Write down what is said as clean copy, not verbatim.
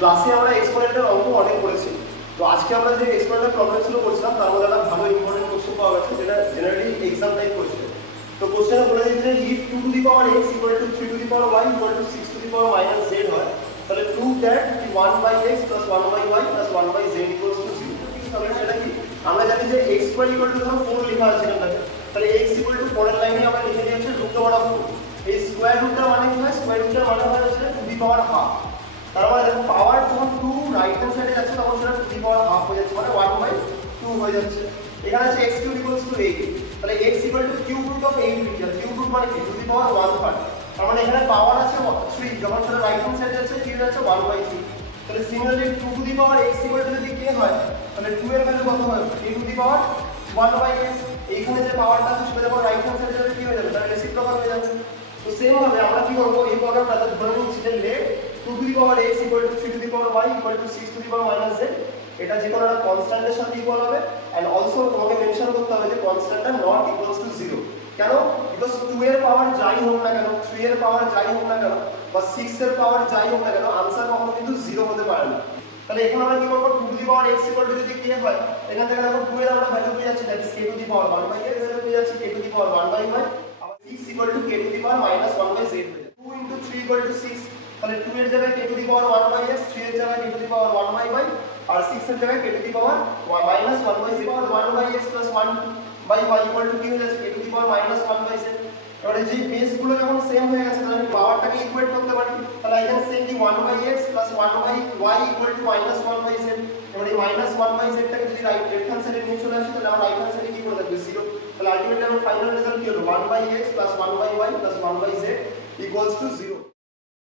ক্লাসে আমরা এক্সপোনেন্টের অঙ্ক অনেক করেছি। তো আজকে আমরা যে এক্সপোনেন্টের প্রবলেমগুলো করছিলাম তার মধ্যে একটা ভালো ইম্পর্টেন্ট কোশ্চেন পাওয়া গেছে, যেটা জেনারেলি এক্সাম টাইপ কোশ্চেন। তো কোশ্চেনে বলে দিচ্ছে if 2 to the power x equal to 3 to the power y equal to 6 to the power minus z হয়, তাহলে prove that 1 by x plus 1 by y plus 1 by z equals to 0। তাহলে সেটা কি? আমরা জানি যে x স্কয়ার ইকুয়াল টু ধরো 4 লেখা আছে এখানে, তাহলে x ইকুয়াল টু 4 এর লাইনে আমরা লিখে দিয়েছি রুট ওভার অফ 4। এই স্কয়ার রুটটার মানে কি হয়? স্কয়ার রুটটার মানে হয় হচ্ছে টু দি পাওয়ার হাফ। তার মানে দেখো পাওয়ার যখন 2 রাইট হ্যান্ড সাইডে যাচ্ছে তখন সেটা টু দি পাওয়ার হাফ হয়ে যাচ্ছে, মানে 1 বাই 2 হয়ে যাচ্ছে। এখানে আছে x কিউব ইকুয়ালস টু 8, তাহলে x equal to cube root of 8 litre. Cube root মানে কি? To the power 1/3। তার মানে এখানে পাওয়ার আছে 3, যখন সেটা রাইট হ্যান্ড সাইডে যাচ্ছে কি যাচ্ছে 1 বাই 3। তাহলে similarly 2 to the power x equal two যদি k হয়, তাহলে 2 এর ভ্যালু কত হয়? k to the power 1 by s। এইখানে যে পাওয়ারটা আছে সেটা যখন রাইট হ্যান্ড সাইডে যাবে কি হয়ে যাবে? তার রেসিপ্রোকাল হয়ে যাবে। তো সেম ভাবে আমরা কি করব? এই প্রবলেমটা ধরে নিচ্ছি যে let 2 to the power x equal to 3 to the power y equal to 6 to the power minus z। এটা যে কোনো একটা কনস্ট্যান্টের সাথে ইকুয়াল হবে, এন্ড অলসো তোমাকে মেনশন করতে হবে যে কনস্ট্যান্টটা নট ইকুয়ালস টু 0। কেন? বিকজ 2 এর পাওয়ার যাই হোক না কেন, 3 এর পাওয়ার যাই হোক না কেন, বা 6 এর পাওয়ার যাই হোক না কেন, আনসার কখনো কিন্তু 0 হতে পারে না। তাহলে এখন আমরা কি করব? 2 to the power x equal two যদি k হয়, এখান থেকে দেখো 2 এর আমরা ভ্যালু পেয়ে যাচ্ছি, that is k to the power 1 by s value পেয়ে যাচ্ছি, k to the power 1 by y। আবার 6 equal to k to the power minus 1 by z হয়ে যাবে। 2 ইনটু 3 ইকুয়াল টু 6, তাহলে 2 এর জায়গায় k to the power 1 by s, 3 এর জায়গায় k to the power 1 by y, আর 6 এর জায়গায় k to the power minus 1 by z। Power 1 by s plus 1 by y equal to কি হয়ে যাচ্ছে? k to the power minus 1 by z। এবারে যে বেসগুলো যখন সেম হয়ে গেছে তাহলে আমি পাওয়ারটাকে ইকুয়েট করতে পারি। তাহলে আই ক্যান সে কি 1 by x plus 1 by y equal to minus 1 by z। এবারে এই মাইনাস 1 বাই z টাকে যদি লেফট হ্যান্ড সাইডে নিয়ে চলে আসি, তাহলে আমার রাইট হ্যান্ড সাইডে কি করে থাকবে? 0। তাহলে আলটিমেটলি আমার ফাইনাল রেজাল্ট কি হলো? 1 by x plus 1 by y plus 1 by z equals to 0।